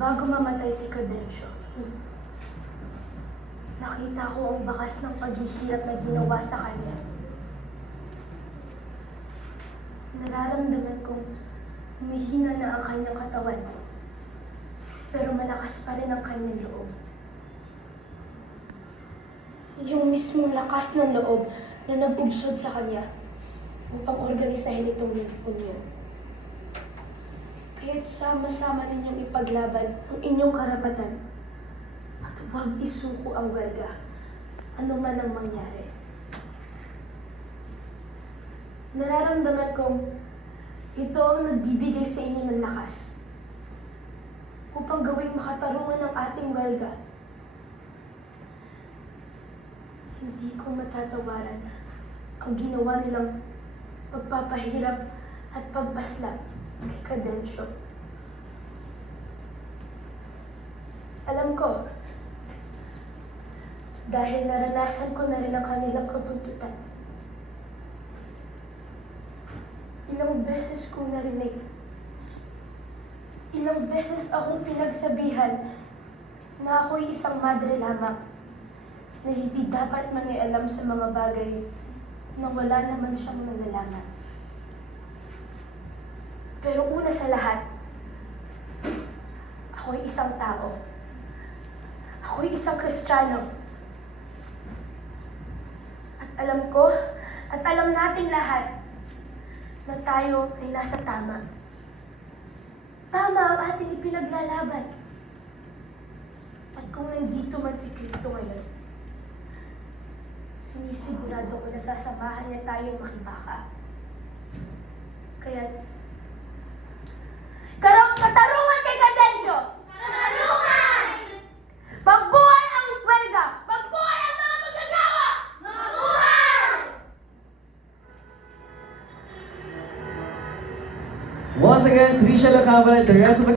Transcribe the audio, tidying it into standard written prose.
Bago mamatay si Cadensyo, nakita ko ang bakas ng paghihirap na ginawa sa kanya. Nararamdaman kong humihina na ang kanyang katawan, pero malakas pa rin ang kanyang loob. Yung mismong lakas ng loob na nag-ubsod sa kanya upang organisahin itong union. Kaya't sama-sama ninyong ipaglaban ang inyong karapatan at huwag isuko ang welga, ano man ang mangyari. Nararamdaman kong ito ang nagbibigay sa inyo ng lakas upang gawing makatarungan ng ating welga. Hindi ko matatawaran ang ginawa nilang pagpapahirap at pagpaslang kay Cadensyo. Alam ko, dahil naranasan ko na rin ang kanilang kabuntutan. Ilang beses kong narinig, ilang beses akong pinagsabihan na ako'y isang madre lamang na hindi dapat mangialam sa mga bagay na wala naman siyang nalalaman. Pero una sa lahat, ako'y isang tao. Ako'y isang Kristiyano. At alam ko, at alam nating lahat, na tayo ay nasa tama. Tama ang ating ipinaglalaban. At kung nandito man si Kristo ngayon, sinisigurado ko na sasamahan niya tayong makibaka. Kaya, katarungan kay Cadensyo! Katarungan! Magbuhay ang welga! Magbuhay ang mga manggagawa! Mabuhay! Once again, Trisha Lacamba and Teresa